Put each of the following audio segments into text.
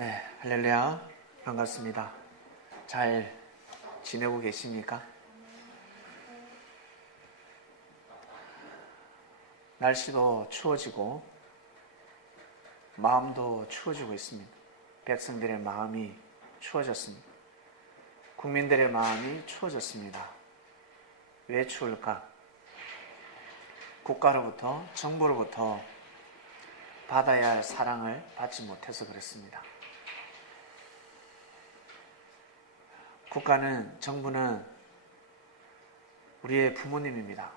네, 할렐루야. 반갑습니다. 잘 지내고 계십니까? 날씨도 추워지고 마음도 추워지고 있습니다. 백성들의 마음이 추워졌습니다. 국민들의 마음이 추워졌습니다. 왜 추울까? 국가로부터, 정부로부터 받아야 할 사랑을 받지 못해서 그렇습니다. 국가는, 정부는 우리의 부모님입니다.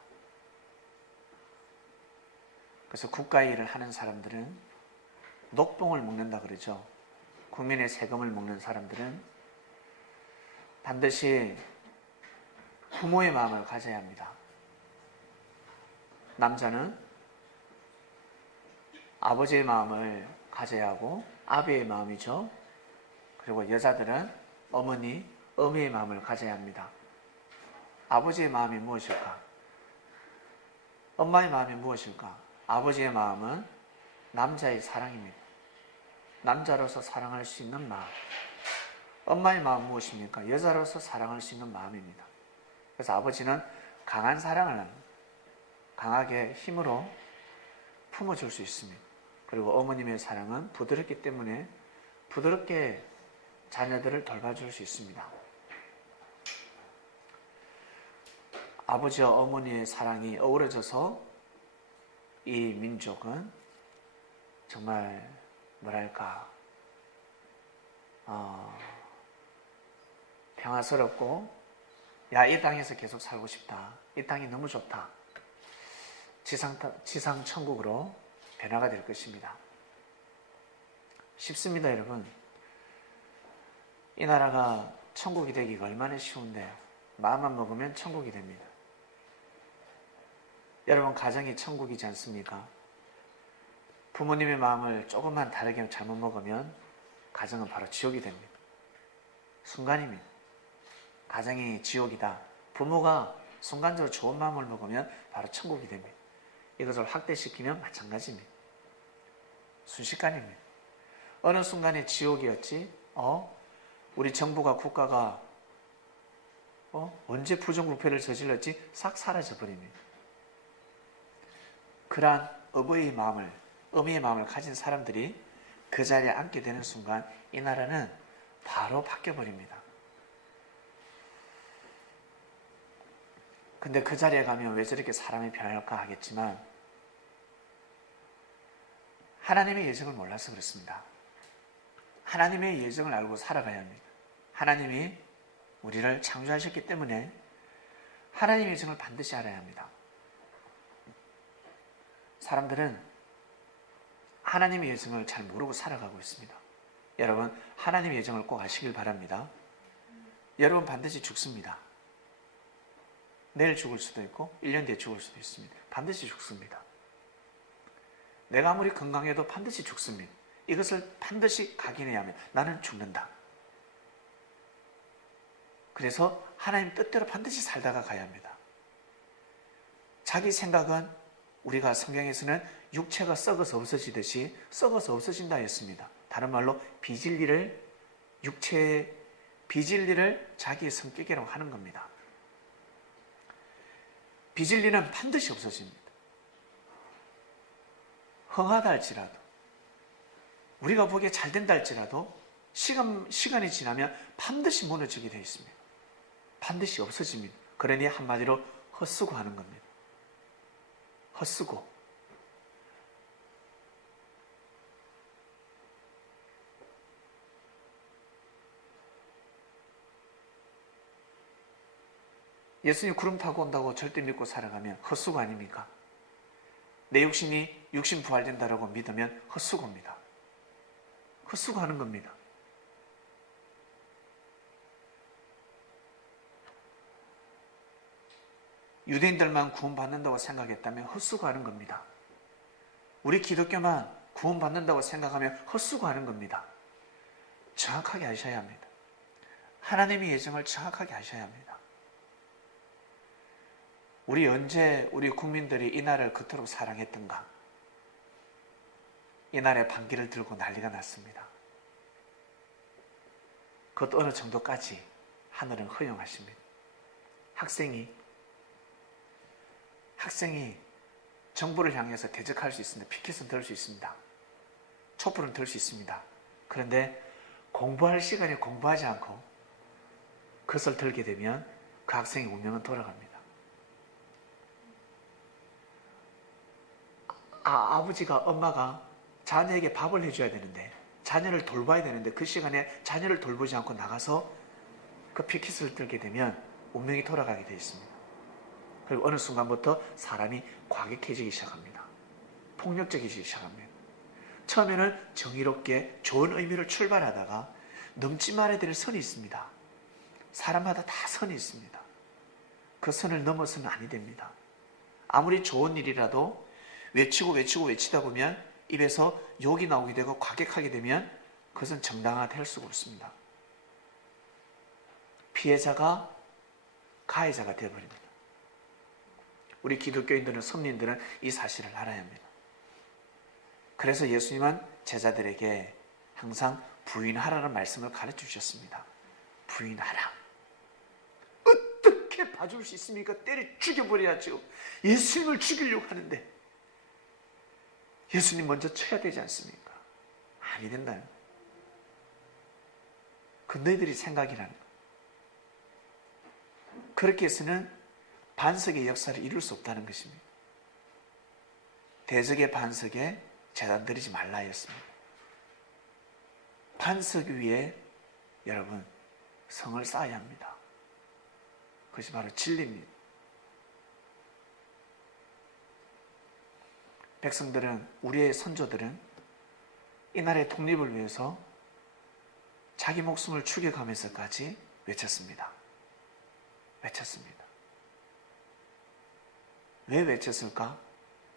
그래서 국가 일을 하는 사람들은 녹봉을 먹는다 그러죠. 국민의 세금을 먹는 사람들은 반드시 부모의 마음을 가져야 합니다. 남자는 아버지의 마음을 가져야 하고 아비의 마음이죠. 그리고 여자들은 어머니, 어미의 마음을 가져야 합니다. 아버지의 마음이 무엇일까? 엄마의 마음이 무엇일까? 아버지의 마음은 남자의 사랑입니다. 남자로서 사랑할 수 있는 마음. 엄마의 마음은 무엇입니까? 여자로서 사랑할 수 있는 마음입니다. 그래서 아버지는 강한 사랑을 합니다. 강하게 힘으로 품어줄 수 있습니다. 그리고 어머님의 사랑은 부드럽기 때문에 부드럽게 자녀들을 돌봐줄 수 있습니다. 아버지와 어머니의 사랑이 어우러져서 이 민족은 정말 뭐랄까 평화스럽고 야, 이 땅에서 계속 살고 싶다. 이 땅이 너무 좋다. 지상 천국으로 변화가 될 것입니다. 쉽습니다, 여러분. 이 나라가 천국이 되기가 얼마나 쉬운데요. 마음만 먹으면 천국이 됩니다. 여러분, 가정이 천국이지 않습니까? 부모님의 마음을 조금만 다르게 잘못 먹으면 가정은 바로 지옥이 됩니다. 순간입니다. 가정이 지옥이다. 부모가 순간적으로 좋은 마음을 먹으면 바로 천국이 됩니다. 이것을 확대시키면 마찬가지입니다. 순식간입니다. 어느 순간에 지옥이었지? 우리 정부가, 국가가 언제 부정부패를 저질렀지? 싹 사라져버립니다. 그러한 어버이의 마음을, 어미의 마음을 가진 사람들이 그 자리에 앉게 되는 순간 이 나라는 바로 바뀌어버립니다. 근데 그 자리에 가면 왜 저렇게 사람이 변할까 하겠지만 하나님의 예정을 몰라서 그렇습니다. 하나님의 예정을 알고 살아가야 합니다. 하나님이 우리를 창조하셨기 때문에 하나님의 예정을 반드시 알아야 합니다. 사람들은 하나님의 예정을 잘 모르고 살아가고 있습니다. 여러분, 하나님의 예정을 꼭 아시길 바랍니다. 여러분 반드시 죽습니다. 내일 죽을 수도 있고 1년 뒤에 죽을 수도 있습니다. 반드시 죽습니다. 내가 아무리 건강해도 반드시 죽습니다. 이것을 반드시 각인해야 합니다. 나는 죽는다. 그래서 하나님 뜻대로 반드시 살다가 가야 합니다. 자기 생각은 우리가 성경에서는 육체가 썩어서 없어지듯이 썩어서 없어진다 했습니다. 다른 말로 육체의 비진리를 자기의 성격이라고 하는 겁니다. 비진리는 반드시 없어집니다. 흥하다 할지라도, 우리가 보기에 잘 된다 할지라도 시간이 지나면 반드시 무너지게 되어 있습니다. 반드시 없어집니다. 그러니 한마디로 헛수고 하는 겁니다. 헛수고. 예수님 구름 타고 온다고 절대 믿고 살아가면 헛수고 아닙니까? 내 육신이 육신 부활된다라고 믿으면 헛수고입니다. 헛수고 하는 겁니다. 유대인들만 구원받는다고 생각했다면 헛수고하는 겁니다. 우리 기독교만 구원받는다고 생각하면 헛수고하는 겁니다. 정확하게 아셔야 합니다. 하나님의 예정을 정확하게 아셔야 합니다. 우리 언제 우리 국민들이 이 나라를 그토록 사랑했던가? 이 나라의 반기를 들고 난리가 났습니다. 그것도 어느 정도까지 하늘은 허용하십니다. 학생이 정부를 향해서 대적할 수 있습니다. 피켓은 들 수 있습니다. 촛불은 들 수 있습니다. 그런데 공부할 시간에 공부하지 않고 그것을 들게 되면 그 학생의 운명은 돌아갑니다. 아버지가, 엄마가 자녀에게 밥을 해줘야 되는데, 자녀를 돌봐야 되는데 그 시간에 자녀를 돌보지 않고 나가서 그 피켓을 들게 되면 운명이 돌아가게 되어 있습니다. 그리고 어느 순간부터 사람이 과격해지기 시작합니다. 폭력적이기 시작합니다. 처음에는 정의롭게 좋은 의미로 출발하다가 넘지 말아야 될 선이 있습니다. 사람마다 다 선이 있습니다. 그 선을 넘어서는 아니 됩니다. 아무리 좋은 일이라도 외치다 보면 입에서 욕이 나오게 되고 과격하게 되면 그것은 정당화될 수가 없습니다. 피해자가 가해자가 되어버립니다. 우리 기독교인들은, 성민들은 이 사실을 알아야 합니다. 그래서 예수님은 제자들에게 항상 부인하라는 말씀을 가르쳐 주셨습니다. 부인하라. 어떻게 봐줄 수 있습니까? 때려 죽여버려야죠. 예수님을 죽이려고 하는데 예수님 먼저 쳐야 되지 않습니까? 아니 된다요. 그 너희들이 생각이라는 거. 그렇게 해서는 반석의 역사를 이룰 수 없다는 것입니다. 대적의 반석에 제단 드리지 말라 했습니다. 반석 위에 여러분 성을 쌓아야 합니다. 그것이 바로 진리입니다. 백성들은, 우리의 선조들은 이 나라의 독립을 위해서 자기 목숨을 죽여가면서까지 외쳤습니다. 왜 외쳤을까?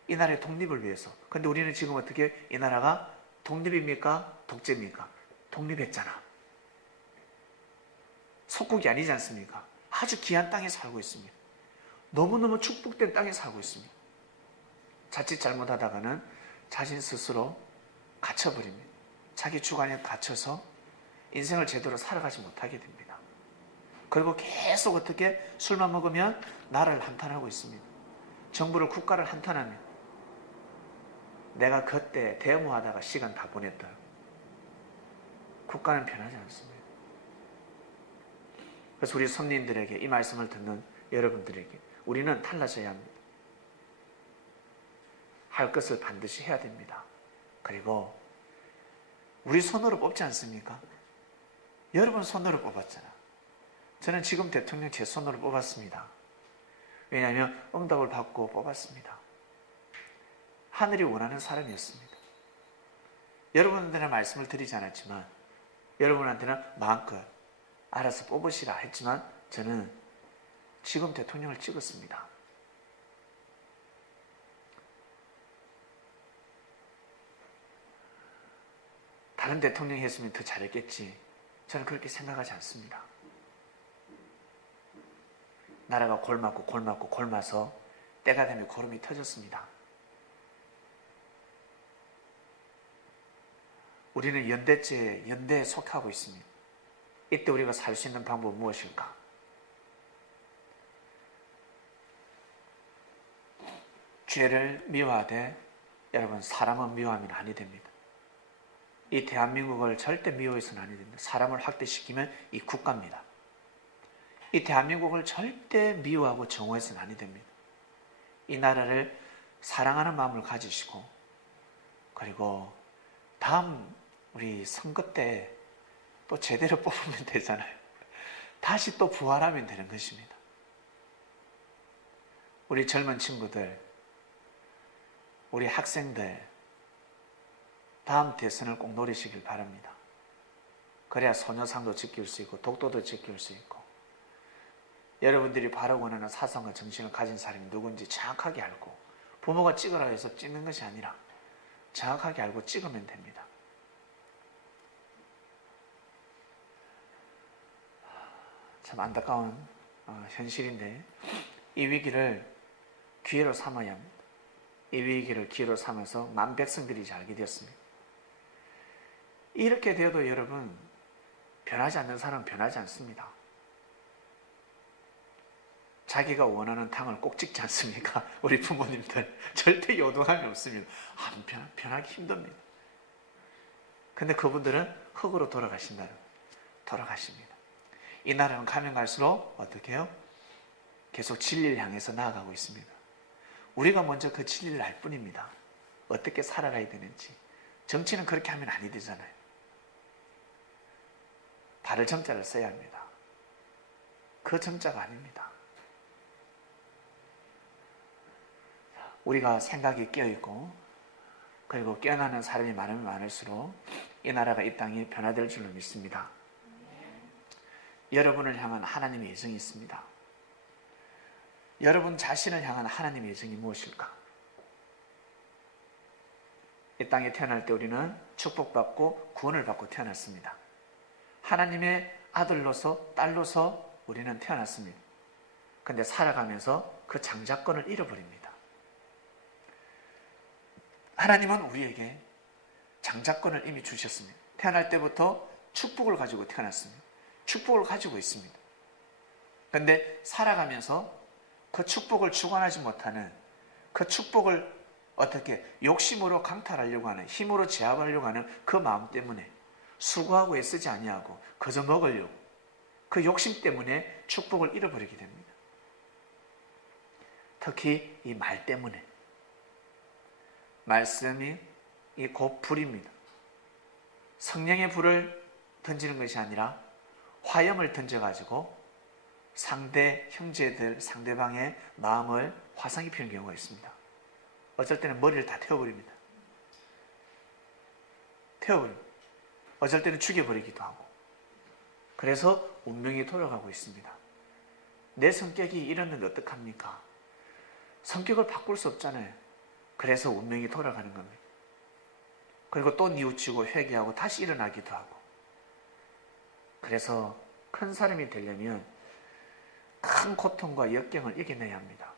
이 나라의 독립을 위해서. 그런데 우리는 지금 어떻게, 이 나라가 독립입니까? 독재입니까? 독립했잖아. 속국이 아니지 않습니까? 아주 귀한 땅에 살고 있습니다. 너무너무 축복된 땅에 살고 있습니다. 자칫 잘못하다가는 자신 스스로 갇혀버립니다. 자기 주관에 갇혀서 인생을 제대로 살아가지 못하게 됩니다. 그리고 계속 어떻게 술만 먹으면 나라를 한탄하고 있습니다. 정부를, 국가를 한탄합니다. 내가 그때 데모하다가 시간 다 보냈다. 국가는 변하지 않습니다. 그래서 우리 선민들에게, 이 말씀을 듣는 여러분들에게 우리는 달라져야 합니다. 할 것을 반드시 해야 됩니다. 그리고 우리 손으로 뽑지 않습니까? 여러분 손으로 뽑았잖아. 저는 지금 대통령 제 손으로 뽑았습니다. 왜냐하면 응답을 받고 뽑았습니다. 하늘이 원하는 사람이었습니다. 여러분들의 말씀을 드리지 않았지만 여러분한테는 마음껏 알아서 뽑으시라 했지만 저는 지금 대통령을 찍었습니다. 다른 대통령이 했으면 더 잘했겠지. 저는 그렇게 생각하지 않습니다. 나라가 골마서 때가 되면 고름이 터졌습니다. 우리는 연대에 속하고 있습니다. 이때 우리가 살 수 있는 방법은 무엇일까? 죄를 미워하되, 여러분, 사람은 미워하면 아니 됩니다. 이 대한민국을 절대 미워해서는 아니 됩니다. 사람을 학대시키면 이 국가입니다. 이 대한민국을 절대 미워하고 정오해서는 아니 됩니다. 이 나라를 사랑하는 마음을 가지시고, 그리고 다음 우리 선거 때 또 제대로 뽑으면 되잖아요. 다시 또 부활하면 되는 것입니다. 우리 젊은 친구들, 우리 학생들, 다음 대선을 꼭 노리시길 바랍니다. 그래야 소녀상도 지킬 수 있고 독도도 지킬 수 있고, 여러분들이 바로 원하는 사상과 정신을 가진 사람이 누군지 정확하게 알고, 부모가 찍으라 해서 찍는 것이 아니라 정확하게 알고 찍으면 됩니다. 참 안타까운 현실인데, 이 위기를 기회로 삼아야 합니다. 이 위기를 기회로 삼아서 만 백성들이 이제 알게 되었습니다. 이렇게 되어도 여러분, 변하지 않는 사람은 변하지 않습니다. 자기가 원하는 당을 꼭 찍지 않습니까? 우리 부모님들 절대 요동함이 없습니다. 안 변하기 힘듭니다. 근데 그분들은 흙으로 돌아가십니다. 이 나라는 가면 갈수록 어떻게 해요? 계속 진리를 향해서 나아가고 있습니다. 우리가 먼저 그 진리를 알 뿐입니다. 어떻게 살아가야 되는지. 정치는 그렇게 하면 아니 되잖아요. 바를 정자를 써야 합니다. 그 정자가 아닙니다. 우리가 생각이 깨어있고 그리고 깨어나는 사람이 많으면 많을수록 이 나라가 이 땅이 변화될 줄로 믿습니다. 여러분을 향한 하나님의 예정이 있습니다. 여러분 자신을 향한 하나님의 예정이 무엇일까? 이 땅에 태어날 때 우리는 축복받고 구원을 받고 태어났습니다. 하나님의 아들로서 딸로서 우리는 태어났습니다. 그런데 살아가면서 그 장자권을 잃어버립니다. 하나님은 우리에게 장자권을 이미 주셨습니다. 태어날 때부터 축복을 가지고 태어났습니다. 축복을 가지고 있습니다. 그런데 살아가면서 그 축복을 주관하지 못하는, 그 축복을 어떻게 욕심으로 강탈하려고 하는, 힘으로 제압하려고 하는 그 마음 때문에 수고하고 애쓰지 아니하고 그저 먹으려고, 그 욕심 때문에 축복을 잃어버리게 됩니다. 특히 이 말 때문에. 말씀이 이 곧 불입니다. 성령의 불을 던지는 것이 아니라 화염을 던져가지고 상대 형제들, 상대방의 마음을 화상 입히는 경우가 있습니다. 어쩔 때는 머리를 다 태워버립니다. 어쩔 때는 죽여버리기도 하고. 그래서 운명이 돌아가고 있습니다. 내 성격이 이랬는데 어떡합니까? 성격을 바꿀 수 없잖아요. 그래서 운명이 돌아가는 겁니다. 그리고 또 뉘우치고 회개하고 다시 일어나기도 하고. 그래서 큰 사람이 되려면 큰 고통과 역경을 이겨내야 합니다.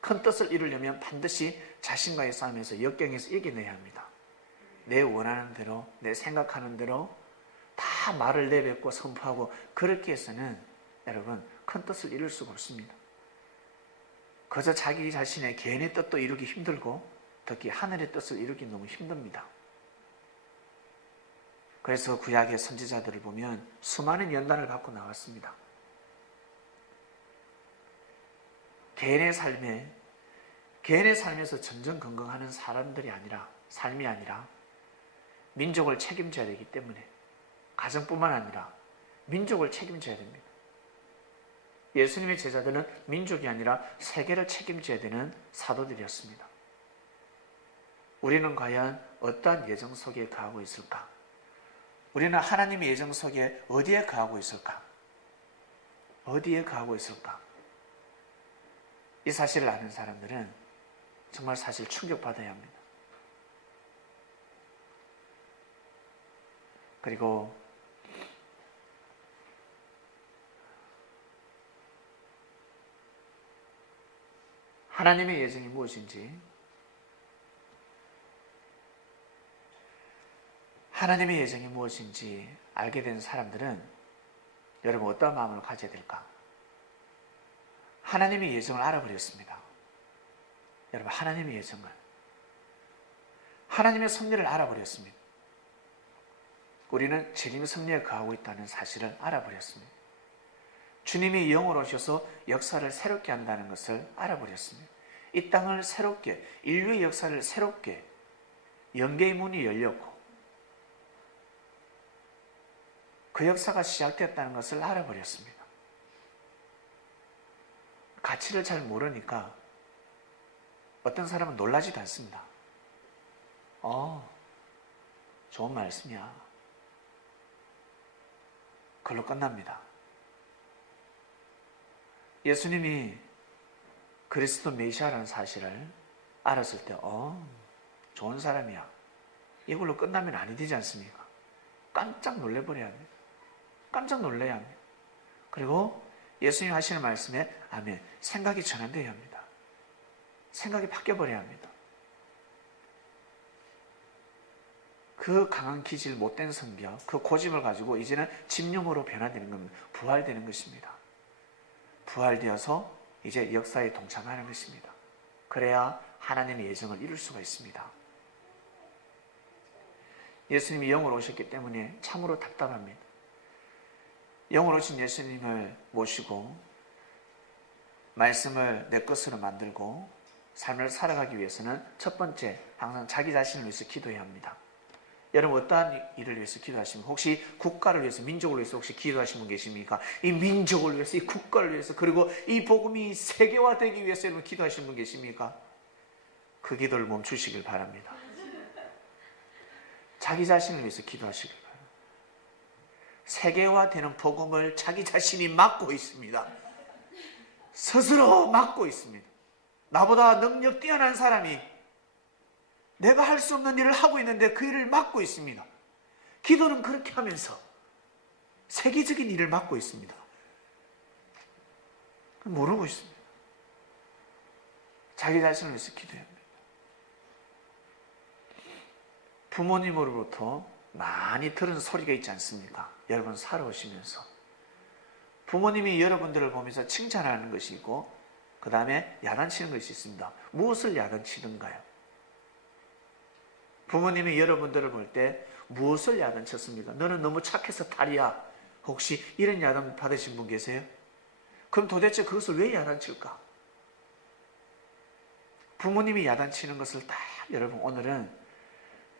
큰 뜻을 이루려면 반드시 자신과의 싸움에서 역경에서 이겨내야 합니다. 내 원하는 대로, 내 생각하는 대로 다 말을 내뱉고 선포하고 그렇게 해서는 여러분 큰 뜻을 이룰 수가 없습니다. 그저 자기 자신의 개인의 뜻도 이루기 힘들고 특히 하늘의 뜻을 이루기 너무 힘듭니다. 그래서 구약의 선지자들을 보면 수많은 연단을 받고 나왔습니다. 개인의 삶에서 전전긍긍하는 사람들이 아니라, 삶이 아니라 민족을 책임져야 되기 때문에 가정뿐만 아니라 민족을 책임져야 됩니다. 예수님의 제자들은 민족이 아니라 세계를 책임져야 되는 사도들이었습니다. 우리는 과연 어떠한 예정 속에 거하고 있을까? 우리는 하나님의 예정 속에 어디에 거하고 있을까? 어디에 거하고 있을까? 이 사실을 아는 사람들은 정말 사실 충격받아야 합니다. 그리고 하나님의 예정이 무엇인지, 하나님의 예정이 무엇인지 알게 된 사람들은 여러분 어떤 마음을 가져야 될까? 하나님의 예정을 알아버렸습니다. 여러분 하나님의 예정을, 하나님의 섭리를 알아버렸습니다. 우리는 주님의 섭리에 거하고 있다는 사실을 알아버렸습니다. 주님이 영으로 오셔서 역사를 새롭게 한다는 것을 알아버렸습니다. 이 땅을 새롭게, 인류의 역사를 새롭게 영계의 문이 열렸고 그 역사가 시작되었다는 것을 알아버렸습니다. 가치를 잘 모르니까 어떤 사람은 놀라지도 않습니다. 좋은 말씀이야. 그걸로 끝납니다. 예수님이 그리스도 메시아라는 사실을 알았을 때 좋은 사람이야. 이걸로 끝나면 아니 되지 않습니까? 깜짝 놀래버려야 합니다. 깜짝 놀라야 합니다. 그리고 예수님 하시는 말씀에 아멘, 생각이 전환되어야 합니다. 생각이 바뀌어버려야 합니다. 그 강한 기질, 못된 성격, 그 고집을 가지고 이제는 집념으로 변화되는 겁니다. 부활되는 것입니다. 부활되어서 이제 역사에 동참하는 것입니다. 그래야 하나님의 예정을 이룰 수가 있습니다. 예수님이 영으로 오셨기 때문에 참으로 답답합니다. 영으로 오신 예수님을 모시고 말씀을 내 것으로 만들고 삶을 살아가기 위해서는 첫 번째, 항상 자기 자신을 위해서 기도해야 합니다. 여러분 어떠한 일을 위해서 기도하십니까? 혹시 국가를 위해서, 민족을 위해서 혹시 기도하신 분 계십니까? 이 민족을 위해서, 이 국가를 위해서, 그리고 이 복음이 세계화되기 위해서 여러분 기도하신 분 계십니까? 그 기도를 멈추시길 바랍니다. 자기 자신을 위해서 기도하시길 바랍니다. 세계화되는 복음을 자기 자신이 막고 있습니다. 스스로 막고 있습니다. 나보다 능력 뛰어난 사람이 내가 할 수 없는 일을 하고 있는데 그 일을 막고 있습니다. 기도는 그렇게 하면서 세계적인 일을 막고 있습니다. 모르고 있습니다. 자기 자신을 위해서 기도해야 합니다. 부모님으로부터 많이 들은 소리가 있지 않습니까? 여러분 살아오시면서 부모님이 여러분들을 보면서 칭찬하는 것이 있고 그 다음에 야단치는 것이 있습니다. 무엇을 야단치던가요? 부모님이 여러분들을 볼 때 무엇을 야단쳤습니까? 너는 너무 착해서 탈이야. 혹시 이런 야단 받으신 분 계세요? 그럼 도대체 그것을 왜 야단칠까? 부모님이 야단치는 것을 다 여러분 오늘은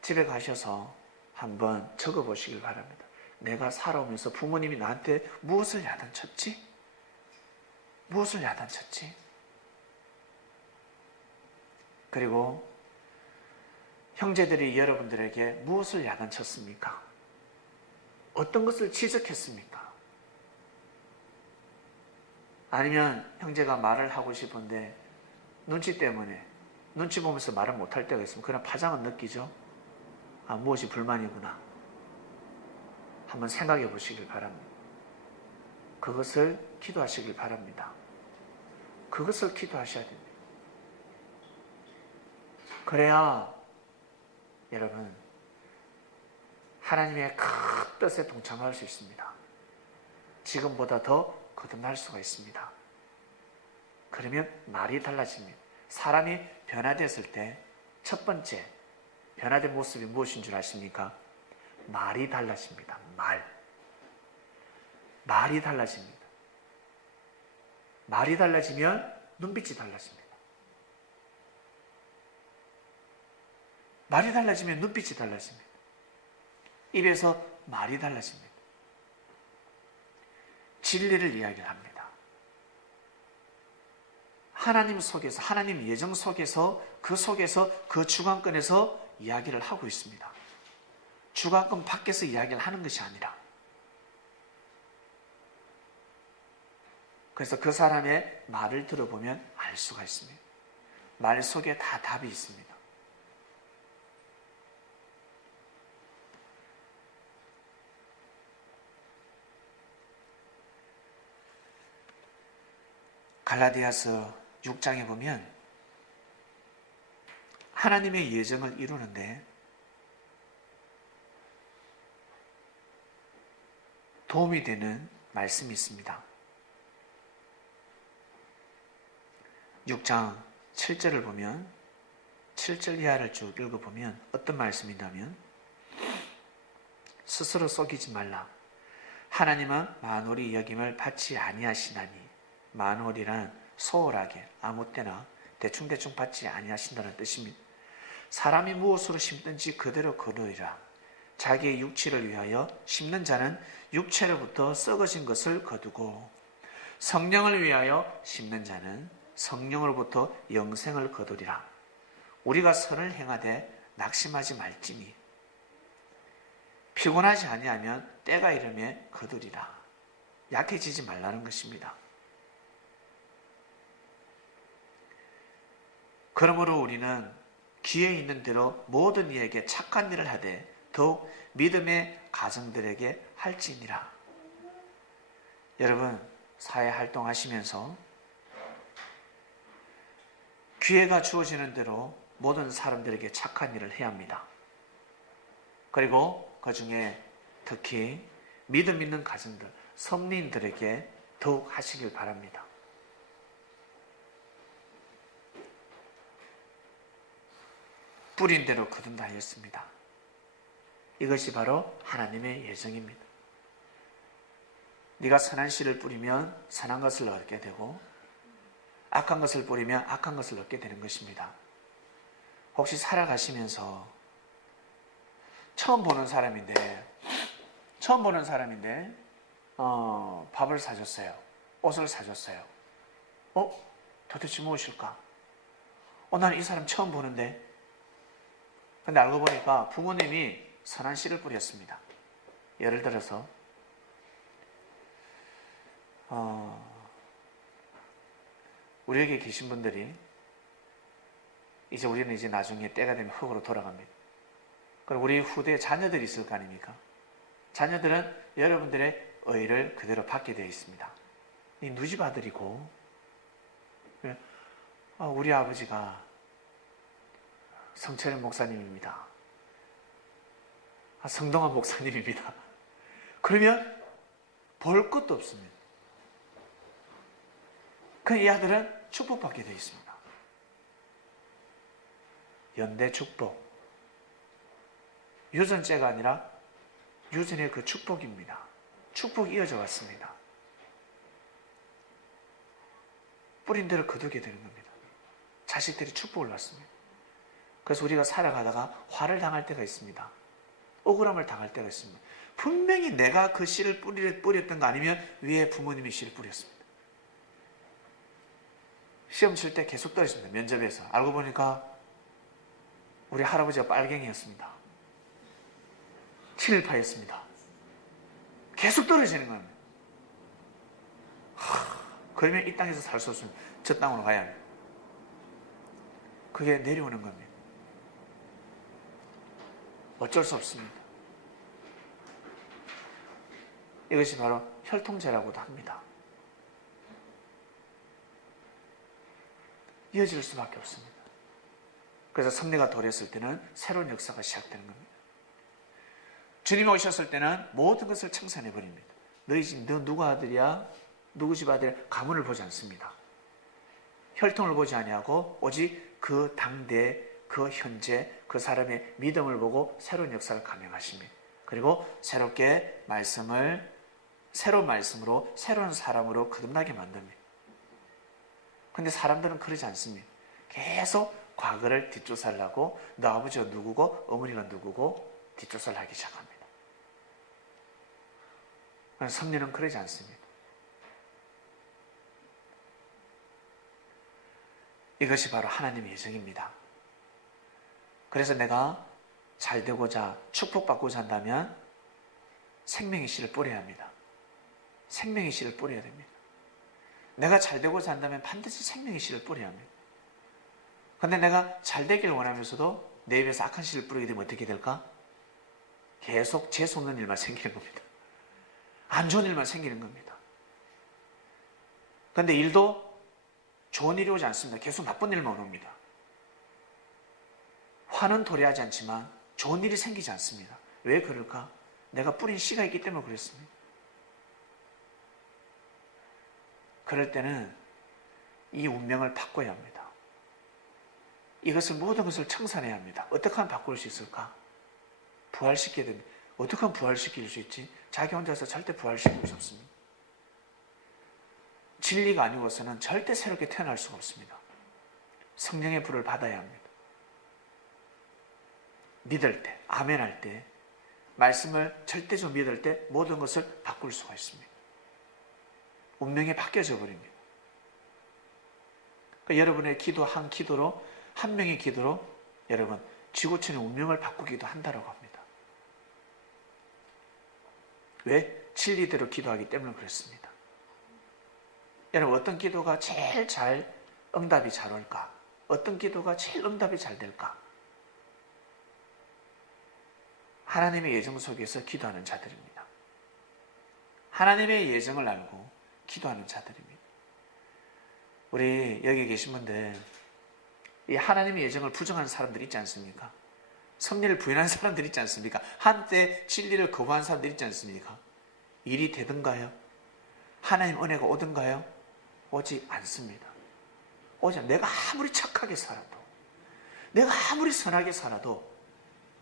집에 가셔서 한번 적어보시길 바랍니다. 내가 살아오면서 부모님이 나한테 무엇을 야단쳤지? 무엇을 야단쳤지? 그리고 형제들이 여러분들에게 무엇을 야단쳤습니까? 어떤 것을 지적했습니까? 아니면 형제가 말을 하고 싶은데 눈치 때문에 눈치 보면서 말을 못할 때가 있으면 그런 파장은 느끼죠? 아, 무엇이 불만이구나. 한번 생각해 보시길 바랍니다. 그것을 기도하시길 바랍니다. 그것을 기도하셔야 됩니다. 그래야 여러분 하나님의 큰 뜻에 동참할 수 있습니다. 지금보다 더 거듭날 수가 있습니다. 그러면 말이 달라집니다. 사람이 변화됐을 때 첫 번째 변화된 모습이 무엇인 줄 아십니까? 말이 달라집니다. 말이 달라집니다. 말이 달라지면 눈빛이 달라집니다. 말이 달라지면 눈빛이 달라집니다. 입에서 말이 달라집니다. 진리를 이야기를 합니다. 하나님 속에서, 하나님 예정 속에서, 그 주관권에서 이야기를 하고 있습니다. 주관권 밖에서 이야기를 하는 것이 아니라. 그래서 그 사람의 말을 들어보면 알 수가 있습니다. 말 속에 다 답이 있습니다. 갈라디아서 6장에 보면 하나님의 예정을 이루는데 도움이 되는 말씀이 있습니다. 6장 7절을 보면 7절 이하를 쭉 읽어보면 어떤 말씀이냐면 스스로 속이지 말라. 하나님은 만홀이 여김을 받지 아니하시나니. 만홀이란 소홀하게 아무 때나 대충대충 받지 아니하신다는 뜻입니다. 사람이 무엇으로 심든지 그대로 거두리라. 자기의 육체를 위하여 심는 자는 육체로부터 썩어진 것을 거두고 성령을 위하여 심는 자는 성령으로부터 영생을 거두리라. 우리가 선을 행하되 낙심하지 말지니 피곤하지 아니하면 때가 이르매 거두리라. 약해지지 말라는 것입니다. 그러므로 우리는 기회 있는 대로 모든 이에게 착한 일을 하되 더욱 믿음의 가정들에게 할지니라. 여러분 사회 활동하시면서 기회가 주어지는 대로 모든 사람들에게 착한 일을 해야 합니다. 그리고 그 중에 특히 믿음 있는 가정들, 성린들에게 더욱 하시길 바랍니다. 뿌린 대로 거둔다 하였습니다. 이것이 바로 하나님의 예정입니다. 네가 선한 씨를 뿌리면 선한 것을 얻게 되고 악한 것을 뿌리면 악한 것을 얻게 되는 것입니다. 혹시 살아가시면서 처음 보는 사람인데 밥을 사줬어요. 옷을 사줬어요. 도대체 무엇일까? 나는 이 사람 처음 보는데. 근데 알고 보니까 부모님이 선한 씨를 뿌렸습니다. 예를 들어서 우리에게 계신 분들이 우리는 이제 나중에 때가 되면 흙으로 돌아갑니다. 그리고 우리 후대에 자녀들이 있을 거 아닙니까? 자녀들은 여러분들의 의를 그대로 받게 되어 있습니다. 이 누집 아들이고 우리 아버지가 성철현 목사님입니다. 성동환 목사님입니다. 그러면 볼 것도 없습니다. 이 아들은 축복받게 되어 있습니다. 연대 축복. 유전죄가 아니라 유전의 그 축복입니다. 축복이 이어져 왔습니다. 뿌린 대로 거두게 되는 겁니다. 자식들이 축복을 받습니다. 그래서 우리가 살아가다가 화를 당할 때가 있습니다. 억울함을 당할 때가 있습니다. 분명히 내가 그 씨를 뿌렸던 거 아니면 위에 부모님이 씨를 뿌렸습니다. 시험 칠 때 계속 떨어집니다. 면접에서. 알고 보니까 우리 할아버지가 빨갱이였습니다. 친일파였습니다. 계속 떨어지는 겁니다. 그러면 이 땅에서 살 수 없으면 저 땅으로 가야 합니다. 그게 내려오는 겁니다. 어쩔 수 없습니다. 이것이 바로 혈통제라고도 합니다. 이어질 수밖에 없습니다. 그래서 섭리가 덜했을 때는 새로운 역사가 시작되는 겁니다. 주님이 오셨을 때는 모든 것을 청산해버립니다. 너 누구 아들이야? 누구 집 아들이야? 가문을 보지 않습니다. 혈통을 보지 아니하고 오직 그 당대, 그 현재, 그 사람의 믿음을 보고 새로운 역사를 감행하십니다. 그리고 새롭게 새로운 말씀으로 새로운 사람으로 거듭나게 만듭니다. 근데 사람들은 그러지 않습니다. 계속 과거를 뒷조사를 하고 너 아버지가 누구고 어머니가 누구고 뒷조사를 하기 시작합니다. 섭리는 그러지 않습니다. 이것이 바로 하나님의 예정입니다. 그래서 내가 잘 되고자 축복받고자 한다면 생명의 씨를 뿌려야 합니다. 생명의 씨를 뿌려야 됩니다. 내가 잘 되고자 한다면 반드시 생명의 씨를 뿌려야 합니다. 그런데 내가 잘 되기를 원하면서도 내 입에서 악한 씨를 뿌리게 되면 어떻게 될까? 계속 재수 없는 일만 생기는 겁니다. 안 좋은 일만 생기는 겁니다. 그런데 일도 좋은 일이 오지 않습니다. 계속 나쁜 일만 옵니다. 화는 도래하지 않지만 좋은 일이 생기지 않습니다. 왜 그럴까? 내가 뿌린 씨가 있기 때문에 그랬습니다. 그럴 때는 이 운명을 바꿔야 합니다. 이것을 모든 것을 청산해야 합니다. 어떻게 하면 바꿀 수 있을까? 부활시켜야 됩니다. 어떻게 하면 부활시킬 수 있지? 자기 혼자서 절대 부활시킬 수 없습니다. 진리가 아니고서는 절대 새롭게 태어날 수가 없습니다. 성령의 불을 받아야 합니다. 믿을 때, 아멘할 때, 말씀을 절대적으로 믿을 때 모든 것을 바꿀 수가 있습니다. 운명이 바뀌어져 버립니다. 그러니까 여러분의 기도 한 기도로, 한 명의 기도로 여러분 지구촌의 운명을 바꾸기도 한다고 합니다. 왜? 진리대로 기도하기 때문에 그렇습니다. 여러분 어떤 기도가 제일 잘 응답이 잘 올까? 어떤 기도가 제일 응답이 잘 될까? 하나님의 예정 속에서 기도하는 자들입니다. 하나님의 예정을 알고 기도하는 자들입니다. 우리 여기 계신 분들 이 하나님의 예정을 부정하는 사람들 있지 않습니까? 섭리를 부인하는 사람들 있지 않습니까? 한때 진리를 거부한 사람들 있지 않습니까? 일이 되든가요? 하나님 은혜가 오든가요? 오지 않습니다. 내가 아무리 착하게 살아도, 내가 아무리 선하게 살아도,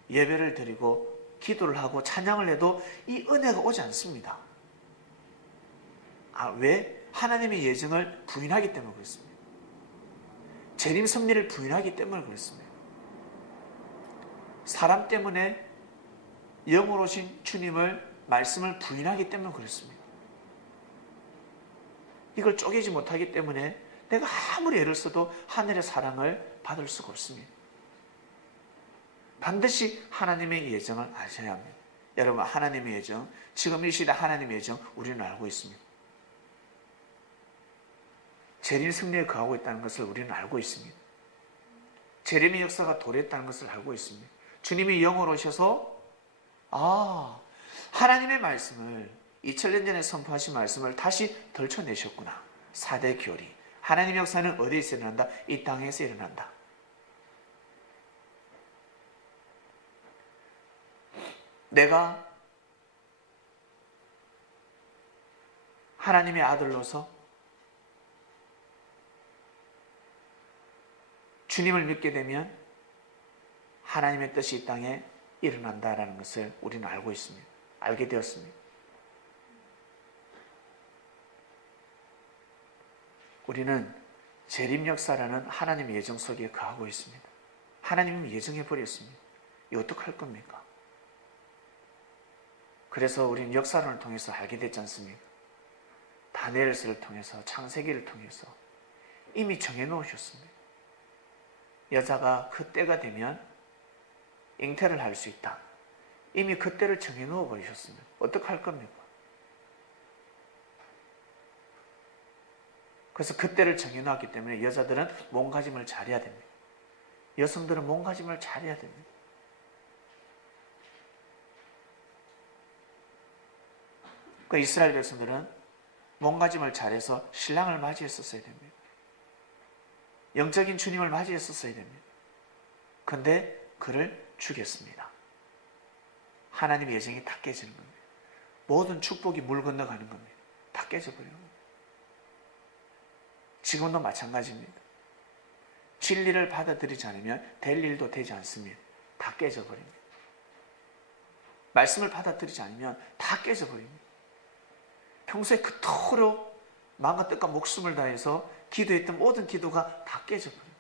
예배를 드리고 기도를 하고 찬양을 해도 이 은혜가 오지 않습니다. 왜? 하나님의 예정을 부인하기 때문에 그렇습니다. 재림 섭리를 부인하기 때문에 그렇습니다. 사람 때문에 영으로 오신 주님을 말씀을 부인하기 때문에 그렇습니다. 이걸 쪼개지 못하기 때문에 내가 아무리 애를 써도 하늘의 사랑을 받을 수가 없습니다. 반드시 하나님의 예정을 아셔야 합니다. 여러분, 하나님의 예정, 지금 이 시대 하나님의 예정 우리는 알고 있습니다. 재림 승리에 거하고 있다는 것을 우리는 알고 있습니다. 재림의 역사가 도래했다는 것을 알고 있습니다. 주님이 영으로 오셔서 하나님의 말씀을 2000년 전에 선포하신 말씀을 다시 덜쳐내셨구나. 4대 교리. 하나님의 역사는 어디에서 일어난다? 이 땅에서 일어난다. 내가 하나님의 아들로서 주님을 믿게 되면 하나님의 뜻이 이 땅에 일어난다라는 것을 우리는 알고 있습니다. 알게 되었습니다. 우리는 재림 역사라는 하나님의 예정 속에 거하고 있습니다. 하나님은 예정해 버렸습니다. 이거 어떡할 겁니까? 그래서 우리는 역사론을 통해서 알게 됐지 않습니까? 다니엘서를 통해서, 창세기를 통해서 이미 정해 놓으셨습니다. 여자가 그 때가 되면 잉태를 할 수 있다. 이미 그 때를 정해 놓아 버리셨습니다. 어떡할 겁니까? 그래서 그 때를 정해 놓았기 때문에 여자들은 몸가짐을 잘해야 됩니다. 여성들은 몸가짐을 잘해야 됩니다. 그 이스라엘 백성들은 몸가짐을 잘해서 신랑을 맞이했었어야 됩니다. 영적인 주님을 맞이했었어야 됩니다. 그런데 그를 죽였습니다. 하나님의 예정이 다 깨지는 겁니다. 모든 축복이 물 건너가는 겁니다. 다 깨져버려요. 지금도 마찬가지입니다. 진리를 받아들이지 않으면 될 일도 되지 않습니다. 다 깨져버립니다. 말씀을 받아들이지 않으면 다 깨져버립니다. 평소에 그토록 마음과 뜻과 목숨을 다해서 기도했던 모든 기도가 다 깨져버려요.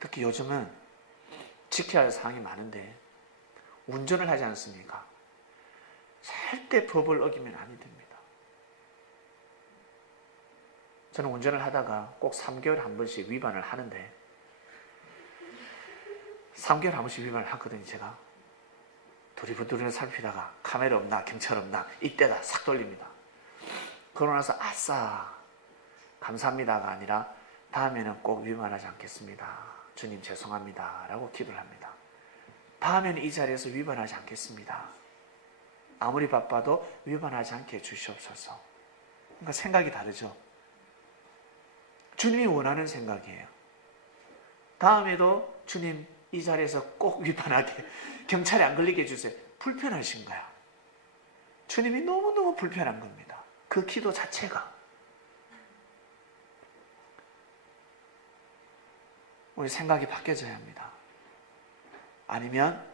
특히 요즘은 지켜야 할 사항이 많은데 운전을 하지 않습니까? 절대 법을 어기면 안 됩니다. 저는 운전을 하다가 꼭 3개월에 한 번씩 위반을 하는데 3개월에 한 번씩 위반을 하거든요. 제가 두리번두리번 살피다가 카메라 없나 경찰 없나 이때다 싹 돌립니다. 그러고 나서 아싸 감사합니다가 아니라 다음에는 꼭 위반하지 않겠습니다. 주님 죄송합니다 라고 기도를 합니다. 다음에는 이 자리에서 위반하지 않겠습니다. 아무리 바빠도 위반하지 않게 해주시옵소서. 그러니까 생각이 다르죠. 주님이 원하는 생각이에요. 다음에도 주님 이 자리에서 꼭 위반하게 경찰에 안 걸리게 해주세요. 불편하신 거야. 주님이 너무너무 불편한 겁니다. 그 기도 자체가. 우리 생각이 바뀌어져야 합니다. 아니면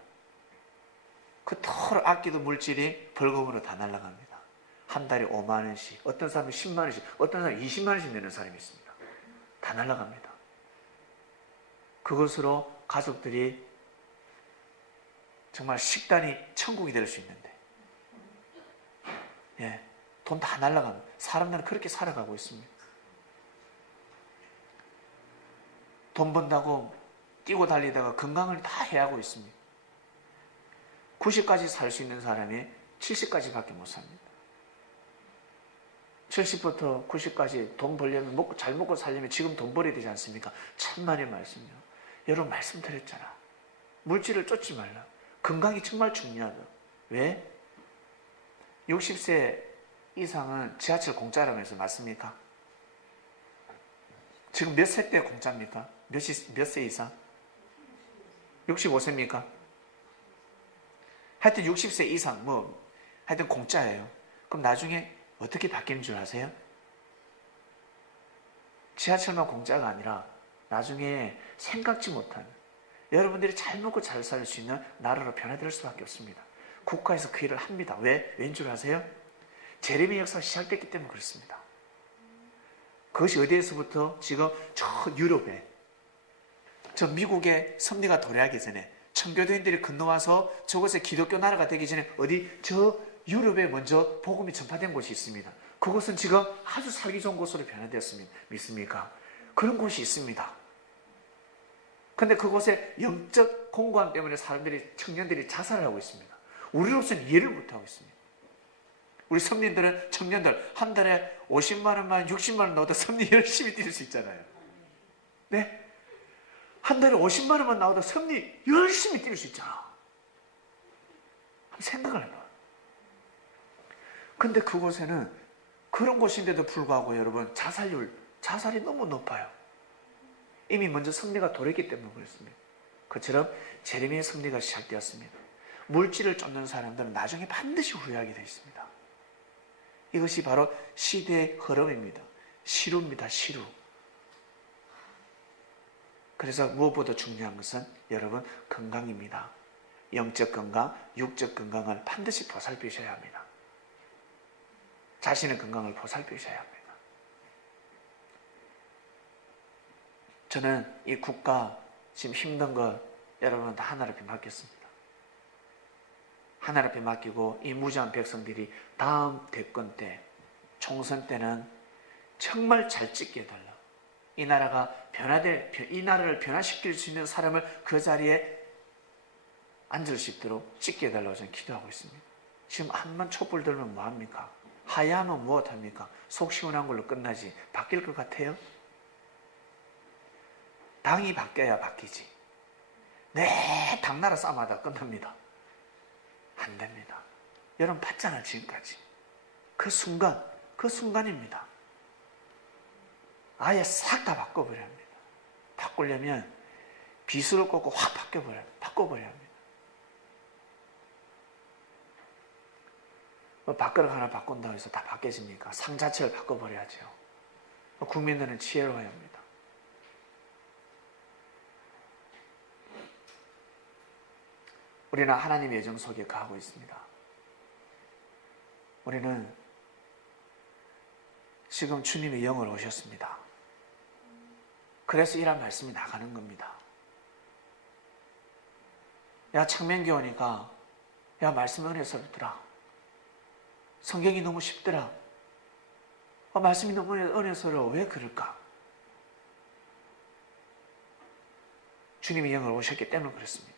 그토록 아끼던 물질이 벌금으로 다 날아갑니다. 한 달에 5만 원씩, 어떤 사람은 10만 원씩, 어떤 사람은 20만 원씩 내는 사람이 있습니다. 다 날아갑니다. 그것으로 가족들이 정말 식단이 천국이 될 수 있는데, 돈 다 날아갑니다. 사람들은 그렇게 살아가고 있습니다. 돈 번다고 뛰고 달리다가 건강을 다 해하고 있습니다. 90까지 살 수 있는 사람이 70까지밖에 못 삽니다. 70부터 90까지 돈 벌려면 잘 먹고 살려면 지금 돈 벌어야 되지 않습니까? 천만의 말씀이요. 여러분 말씀드렸잖아. 물질을 쫓지 말라. 건강이 정말 중요하다. 왜? 60세 이상은 지하철 공짜라고 해서 맞습니까? 지금 몇 세 때 공짜입니까? 몇 세 이상? 65세입니까? 하여튼 60세 이상 하여튼 공짜예요. 그럼 나중에 어떻게 바뀌는 줄 아세요? 지하철만 공짜가 아니라 나중에 생각지 못한 여러분들이 잘 먹고 잘 살 수 있는 나라로 변화될 수밖에 없습니다. 국가에서 그 일을 합니다. 왠 줄 아세요? 제레미야 역사가 시작됐기 때문에 그렇습니다. 그것이 어디에서부터? 지금 저 유럽에, 저 미국의 섭리가 도래하기 전에, 청교도인들이 건너와서 저곳에 기독교 나라가 되기 전에 저 유럽에 먼저 복음이 전파된 곳이 있습니다. 그곳은 지금 아주 살기 좋은 곳으로 변화되었습니다. 믿습니까? 그런 곳이 있습니다. 근데 그곳에 영적 공고함 때문에 청년들이 자살을 하고 있습니다. 우리로서는 이해를 못하고 있습니다. 우리 섭리들은 청년들 한 달에 50만 원만 60만 원 넣어도 섭리 열심히 뛸 수 있잖아요. 네? 한 달에 50만 원만 나와도 섭리 열심히 뛸 수 있잖아. 한번 생각을 해봐요. 근데 그곳에는 그런 곳인데도 불구하고 여러분 자살이 너무 높아요. 이미 먼저 섭리가 도랬기 때문에 그렇습니다. 그처럼 제레미야의 섭리가 시작되었습니다. 물질을 쫓는 사람들은 나중에 반드시 후회하게 되어 있습니다. 이것이 바로 시대의 흐름입니다. 시루입니다. 시루. 그래서 무엇보다 중요한 것은 여러분 건강입니다. 영적 건강, 육적 건강을 반드시 보살피셔야 합니다. 자신의 건강을 보살피셔야 합니다. 저는 이 국가 지금 힘든 거 여러분 다 하나님 앞에 맡겼습니다. 하나님 앞에 맡기고 이 무지한 백성들이 다음 대권 때, 총선 때는 정말 잘 찍게 해달라. 이 나라를 변화시킬 수 있는 사람을 그 자리에 앉을 수 있도록 찍게 해달라고 저는 기도하고 있습니다. 지금 한번 촛불 들면 뭐합니까? 하야하면 무엇합니까? 속 시원한 걸로 끝나지 바뀔 것 같아요? 당이 바뀌어야 바뀌지. 네, 당나라 싸움하다 끝납니다. 안 됩니다. 여러분 봤잖아 지금까지. 그 순간입니다. 아예 싹 다 바꿔버려야 합니다. 바꾸려면 비수를 꽂고 확 바꿔버려야 합니다. 밥그릇 하나 바꾼다고 해서 다 바뀌어집니까? 상 자체를 바꿔버려야죠. 국민들은 지혜로워야 합니다. 우리는 하나님의 예정 속에 거하고 있습니다. 우리는 지금 주님의 영을 오셨습니다. 그래서 이런 말씀이 나가는 겁니다. 야, 청명교 오니까 야, 말씀 은혜스럽더라. 성경이 너무 쉽더라. 말씀이 너무 은혜스러워. 왜 그럴까? 주님의 영을 오셨기 때문에 그렇습니다.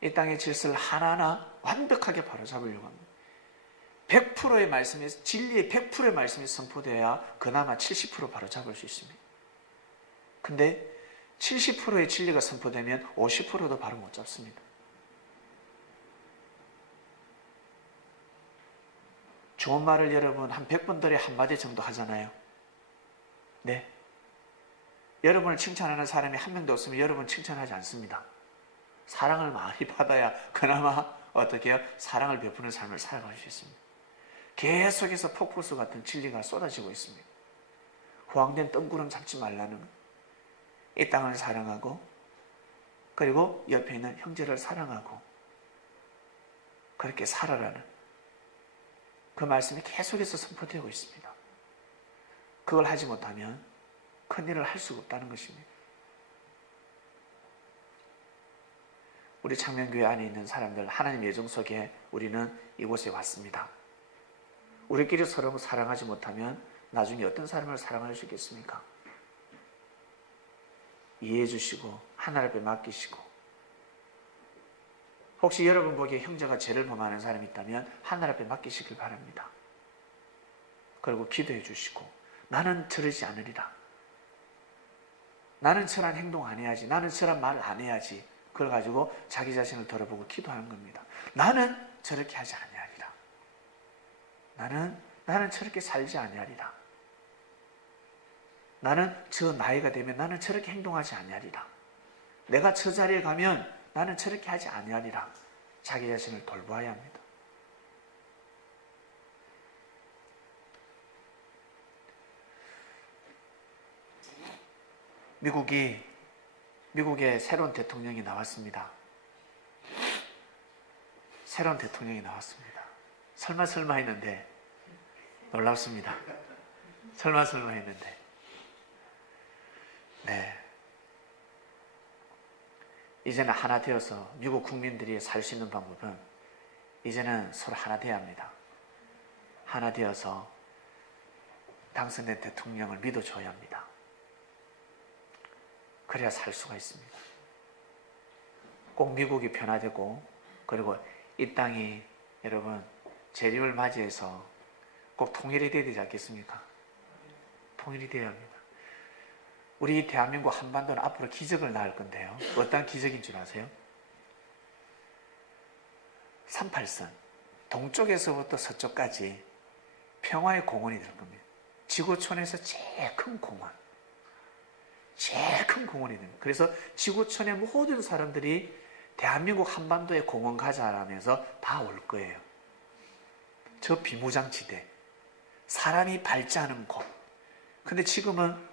이 땅의 질서를 하나하나 완벽하게 바로잡으려고 합니다. 100%의 말씀이, 진리의 100%의 말씀이 선포되어야 그나마 70% 바로잡을 수 있습니다. 근데 70%의 진리가 선포되면 50%도 바로 못 잡습니다. 좋은 말을 여러분 한 100번들에 한마디 정도 하잖아요. 네. 여러분을 칭찬하는 사람이 한 명도 없으면 여러분 칭찬하지 않습니다. 사랑을 많이 받아야 그나마 어떻게 해요? 사랑을 베푸는 삶을 살아갈 수 있습니다. 계속해서 폭포수 같은 진리가 쏟아지고 있습니다. 호황된 뜬구름 잡지 말라는 것. 이 땅을 사랑하고 그리고 옆에 있는 형제를 사랑하고 그렇게 살아라는 그 말씀이 계속해서 선포되고 있습니다. 그걸 하지 못하면 큰일을 할 수가 없다는 것입니다. 우리 창명교회 안에 있는 사람들, 하나님 예정 속에 우리는 이곳에 왔습니다. 우리끼리 서로 사랑하지 못하면 나중에 어떤 사람을 사랑할 수 있겠습니까? 이해해 주시고 하나님 앞에 맡기시고, 혹시 여러분 보기에 형제가 죄를 범하는 사람이 있다면 하나님 앞에 맡기시길 바랍니다. 그리고 기도해 주시고, 나는 저러지 않으리라. 나는 저런 행동 안 해야지. 나는 저런 말 안 해야지. 그걸 가지고 자기 자신을 돌아보고 기도하는 겁니다. 나는 저렇게 하지 아니하리라. 나는 저렇게 살지 아니하리라. 나는 저 나이가 되면 나는 저렇게 행동하지 아니하리라. 내가 저 자리에 가면 나는 저렇게 하지 아니하리라. 자기 자신을 돌보아야 합니다. 미국에 새로운 대통령이 나왔습니다. 새로운 대통령이 나왔습니다. 설마 했는데 놀랍습니다. 설마 했는데 네. 이제는 하나 되어서 미국 국민들이 살 수 있는 방법은 이제는 서로 하나 되어야 합니다. 하나 되어서 당선된 대통령을 믿어줘야 합니다. 그래야 살 수가 있습니다. 꼭 미국이 변화되고 그리고 이 땅이 여러분 재림을 맞이해서 꼭 통일이 되어야 되지 않겠습니까? 통일이 되어야 합니다. 우리 대한민국 한반도는 앞으로 기적을 낳을 건데요. 어떤 기적인 줄 아세요? 38선 동쪽에서부터 서쪽까지 평화의 공원이 될 겁니다. 지구촌에서 제일 큰 공원. 제일 큰 공원이 됩니다. 그래서 지구촌의 모든 사람들이 대한민국 한반도에 공원 가자라면서 다 올 거예요. 저 비무장지대, 사람이 밟지 않은 곳. 근데 지금은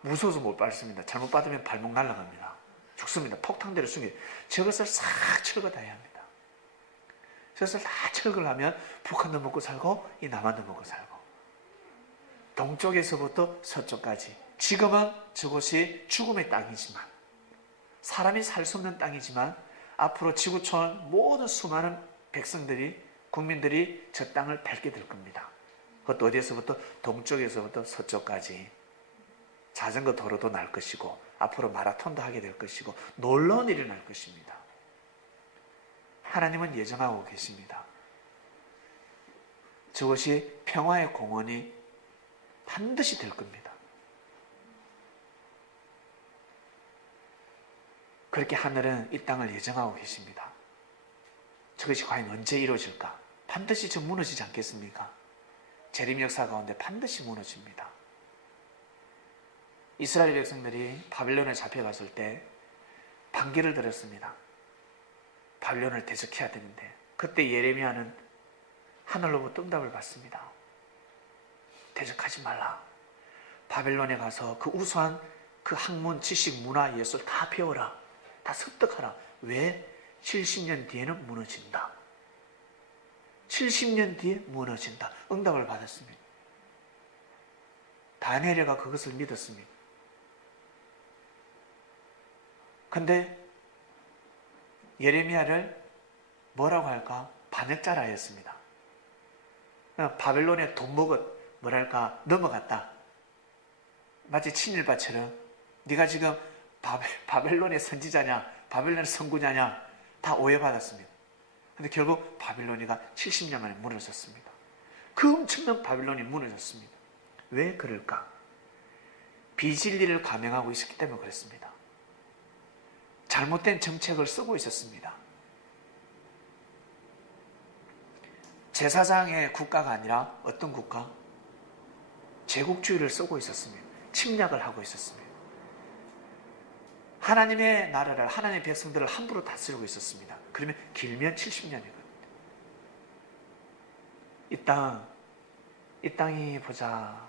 무서워서 못 밟습니다. 잘못 받으면 발목 날아갑니다. 죽습니다. 폭탄대로 숨겨. 저것을 싹 철거해야 합니다. 저것을 다 철거를 하면 북한도 먹고 살고 이 남한도 먹고 살고 동쪽에서부터 서쪽까지. 지금은 저곳이 죽음의 땅이지만 사람이 살 수 없는 땅이지만 앞으로 지구촌 모든 수많은 백성들이 국민들이 저 땅을 밟게 될 겁니다. 그것도 어디에서부터? 동쪽에서부터 서쪽까지. 자전거 도로도 날 것이고 앞으로 마라톤도 하게 될 것이고 놀라운 일이 날 것입니다. 하나님은 예정하고 계십니다. 저것이 평화의 공원이 반드시 될 겁니다. 그렇게 하늘은 이 땅을 예정하고 계십니다. 저것이 과연 언제 이루어질까? 반드시 좀 무너지지 않겠습니까? 재림 역사 가운데 반드시 무너집니다. 이스라엘 백성들이 바벨론에 잡혀갔을 때 반기를 들었습니다. 바벨론을 대적해야 되는데 그때 예레미야는 하늘로부터 응답을 받습니다. 대적하지 말라. 바벨론에 가서 그 우수한 그 학문, 지식, 문화, 예술 다 배워라. 다 습득하라. 왜? 70년 뒤에는 무너진다. 70년 뒤에 무너진다. 응답을 받았습니다. 다니엘이가 그것을 믿었습니다. 근데 예레미야를 뭐라고 할까? 반역자라 했습니다. 바벨론에 뭐랄까 넘어갔다. 마치 친일파처럼 네가 지금 바벨론의 선지자냐 바벨론의 선구자냐 다 오해받았습니다. 근데 결국 바벨론이가 70년 만에 무너졌습니다. 그 엄청난 바벨론이 무너졌습니다. 왜 그럴까? 비진리를 감행하고 있었기 때문에 그랬습니다. 잘못된 정책을 쓰고 있었습니다. 제사장의 국가가 아니라 어떤 국가? 제국주의를 쓰고 있었습니다. 침략을 하고 있었습니다. 하나님의 나라를, 하나님의 백성들을 함부로 다스리고 있었습니다. 그러면 길면 70년이거든요. 이 땅이 보자.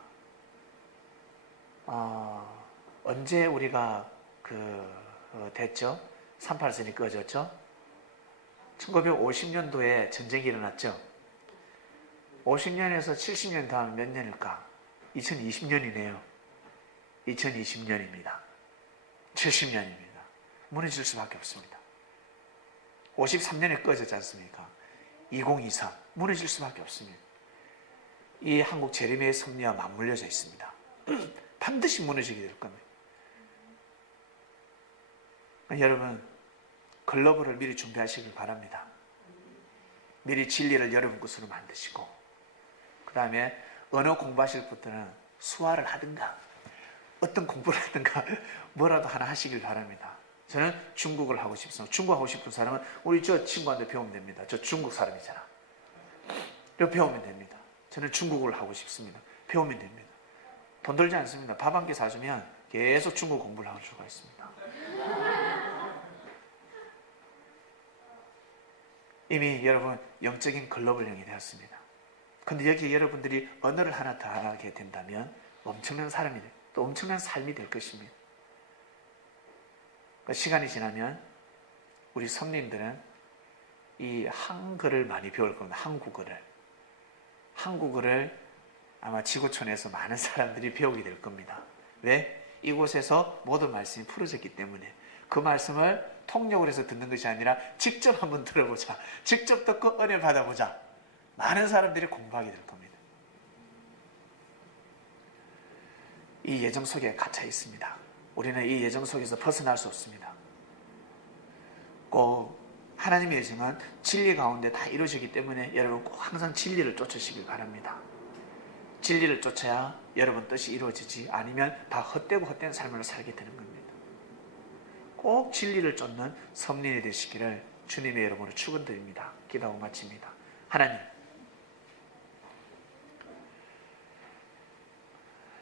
언제 우리가 됐죠? 38선이 꺼졌죠? 1950년도에 전쟁이 일어났죠? 50년에서 70년 다음 몇 년일까? 2020년이네요. 2020년입니다. 70년입니다. 무너질 수밖에 없습니다. 53년에 꺼졌지 않습니까? 2023 무너질 수밖에 없습니다. 이 한국 재림의 섭리와 맞물려져 있습니다. 반드시 무너지게 될 겁니다. 여러분 글로벌을 미리 준비하시길 바랍니다. 미리 진리를 여러분 것으로 만드시고 그 다음에 언어 공부하실 분들은 수화를 하든가 어떤 공부를 하든가 뭐라도 하나 하시길 바랍니다. 저는 중국을 하고 싶습니다. 중국 하고 싶은 사람은 우리 저 친구한테 배우면 됩니다. 저 중국 사람이잖아. 배우면 됩니다. 저는 중국을 하고 싶습니다. 배우면 됩니다. 돈 들지 않습니다. 밥 한 끼 사주면 계속 중국 공부를 할 수가 있습니다. 이미 여러분 영적인 글로벌형이 되었습니다. 근데 여기 여러분들이 언어를 하나 더 하게 된다면 엄청난 사람이 돼. 또 엄청난 삶이 될 것입니다. 시간이 지나면 우리 성님들은 이 한글을 많이 배울 겁니다. 한국어를 아마 지구촌에서 많은 사람들이 배우게 될 겁니다. 왜? 이곳에서 모든 말씀이 풀어졌기 때문에 그 말씀을 통역을 해서 듣는 것이 아니라 직접 한번 들어보자. 직접 듣고 은혜를 받아보자. 많은 사람들이 공부하게 될 겁니다. 이 예정 속에 갇혀 있습니다. 우리는 이 예정 속에서 벗어날 수 없습니다. 꼭 하나님의 예정은 진리 가운데 다 이루어지기 때문에 여러분 꼭 항상 진리를 쫓으시길 바랍니다. 진리를 쫓아야 여러분 뜻이 이루어지지 아니면 다 헛되고 헛된 삶을 살게 되는 겁니다. 꼭 진리를 쫓는 성린이 되시기를 주님의 이름으로 축원드립니다. 기도하고 마칩니다. 하나님,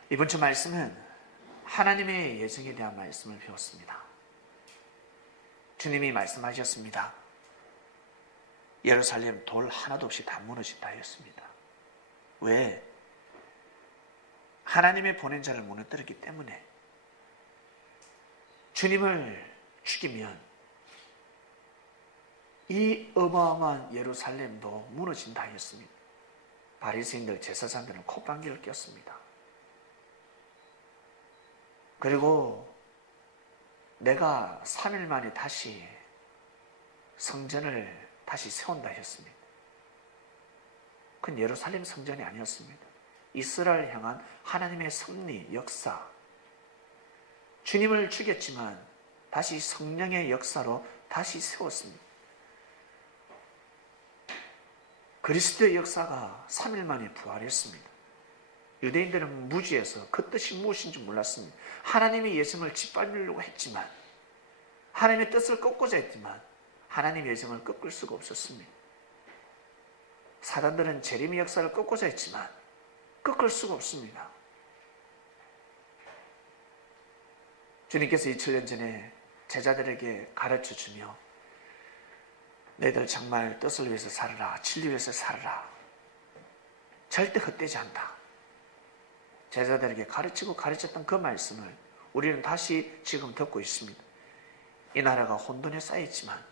이번 주 말씀은 하나님의 예정에 대한 말씀을 배웠습니다. 주님이 말씀하셨습니다. 예루살렘 돌 하나도 없이 다 무너진다 하였습니다. 왜? 하나님의 보낸 자를 무너뜨렸기 때문에. 주님을 죽이면 이 어마어마한 예루살렘도 무너진다 하였습니다. 바리새인들 제사장들은 콧방귀를 꼈습니다. 그리고 내가 3일 만에 다시 성전을 다시 세운다 하셨습니다. 그건 예루살렘 성전이 아니었습니다. 이스라엘 향한 하나님의 섭리, 역사. 주님을 죽였지만 다시 성령의 역사로 다시 세웠습니다. 그리스도의 역사가 3일 만에 부활했습니다. 유대인들은 무지해서 그 뜻이 무엇인지 몰랐습니다. 하나님의 예정을 짓밟으려고 했지만, 하나님의 뜻을 꺾고자 했지만 하나님의 예정을 꺾을 수가 없었습니다. 사단들은 재림의 역사를 꺾고자 했지만 꺾을 수가 없습니다. 주님께서 2000년 전에 제자들에게 가르쳐주며 너희들 정말 뜻을 위해서 살아라, 진리 위해서 살아라, 절대 헛되지 않다, 제자들에게 가르치고 가르쳤던 그 말씀을 우리는 다시 지금 듣고 있습니다. 이 나라가 혼돈에 쌓였지만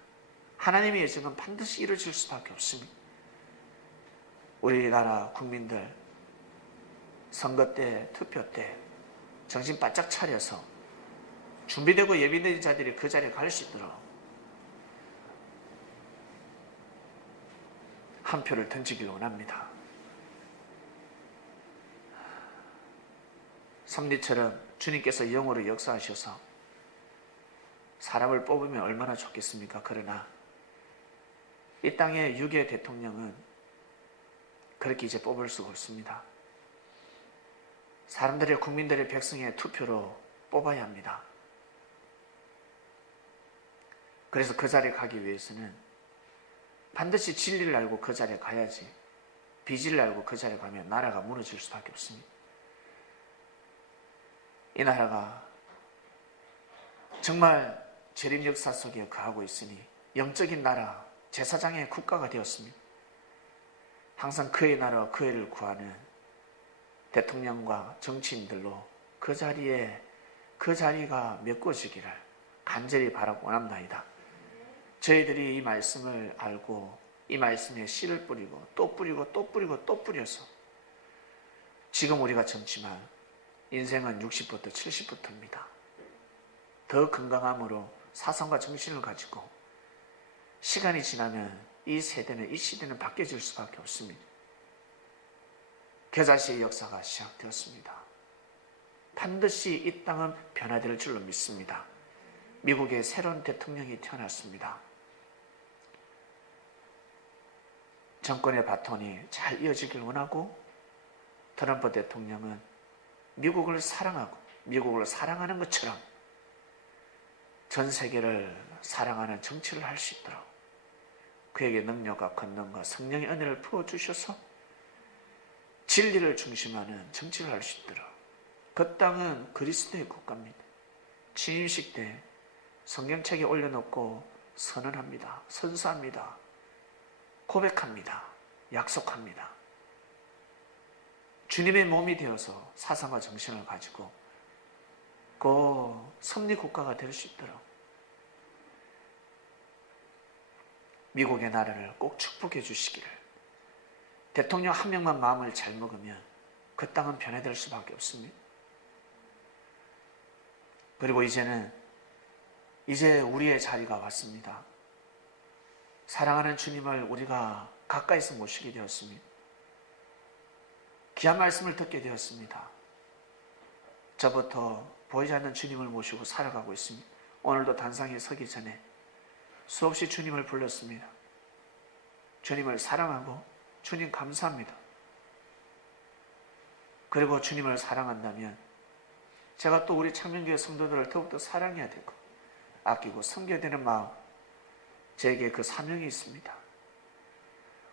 하나님의 예정은 반드시 이루어질 수밖에 없습니다. 우리나라 국민들 선거 때, 투표 때 정신 바짝 차려서 준비되고 예비된 자들이 그 자리에 갈 수 있도록 한 표를 던지길 원합니다. 섭리처럼 주님께서 영으로 역사하셔서 사람을 뽑으면 얼마나 좋겠습니까? 그러나 이 땅의 6의 대통령은 그렇게 이제 뽑을 수가 없습니다. 사람들의, 국민들의, 백성의 투표로 뽑아야 합니다. 그래서 그 자리에 가기 위해서는 반드시 진리를 알고 그 자리에 가야지, 비질을 알고 그 자리에 가면 나라가 무너질 수밖에 없습니다. 이 나라가 정말 재림 역사 속에 거하고 있으니 영적인 나라, 제사장의 국가가 되었습니다. 항상 그의 나라와 그 애를 구하는 대통령과 정치인들로 그 자리가 메꿔지기를 간절히 바라고 원합니다. 저희들이 이 말씀을 알고 이 말씀에 씨를 뿌리고 또 뿌리고 또 뿌리고 또 뿌려서 지금 우리가 젊지만 인생은 60부터 70부터입니다. 더 건강함으로 사성과 정신을 가지고 시간이 지나면 이 세대는, 이 시대는 바뀌어질 수밖에 없습니다. 겨자씨의 역사가 시작되었습니다. 반드시 이 땅은 변화될 줄로 믿습니다. 미국의 새로운 대통령이 태어났습니다. 정권의 바톤이 잘 이어지길 원하고, 트럼프 대통령은 미국을 사랑하고 미국을 사랑하는 것처럼 전 세계를 사랑하는 정치를 할 수 있도록 그에게 능력과 권능과 성령의 은혜를 부어주셔서 진리를 중심하는 정치를 할 수 있도록 그 땅은 그리스도의 국가입니다. 취임식 때 성경책에 올려놓고 선언합니다. 선서합니다. 고백합니다. 약속합니다. 주님의 몸이 되어서 사상과 정신을 가지고 그 섭리국가가 될 수 있도록 미국의 나라를 꼭 축복해 주시기를. 대통령 한 명만 마음을 잘 먹으면 그 땅은 변화될 수밖에 없습니다. 그리고 이제 우리의 자리가 왔습니다. 사랑하는 주님을 우리가 가까이서 모시게 되었습니다. 귀한 말씀을 듣게 되었습니다. 저부터 보이지 않는 주님을 모시고 살아가고 있습니다. 오늘도 단상에 서기 전에 수없이 주님을 불렀습니다. 주님을 사랑하고 주님 감사합니다. 그리고 주님을 사랑한다면 제가 또 우리 창명교회 성도들을 더욱더 사랑해야 되고 아끼고 섬겨야 되는 마음, 제게 그 사명이 있습니다.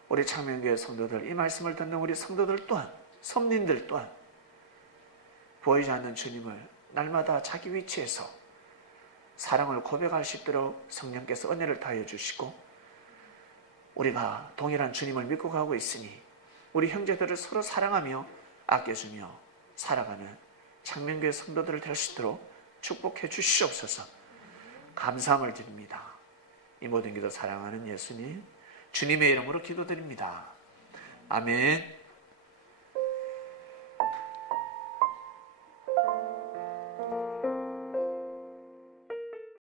우리 창명교회 성도들, 이 말씀을 듣는 우리 성도들 또한, 성님들 또한 보이지 않는 주님을 날마다 자기 위치에서 사랑을 고백할 수 있도록 성령께서 은혜를 다하여 주시고, 우리가 동일한 주님을 믿고 가고 있으니 우리 형제들을 서로 사랑하며 아껴주며 살아가는 창명교회 성도들을 될 수 있도록 축복해 주시옵소서. 감사함을 드립니다. 이 모든 기도 사랑하는 예수님 주님의 이름으로 기도드립니다. 아멘.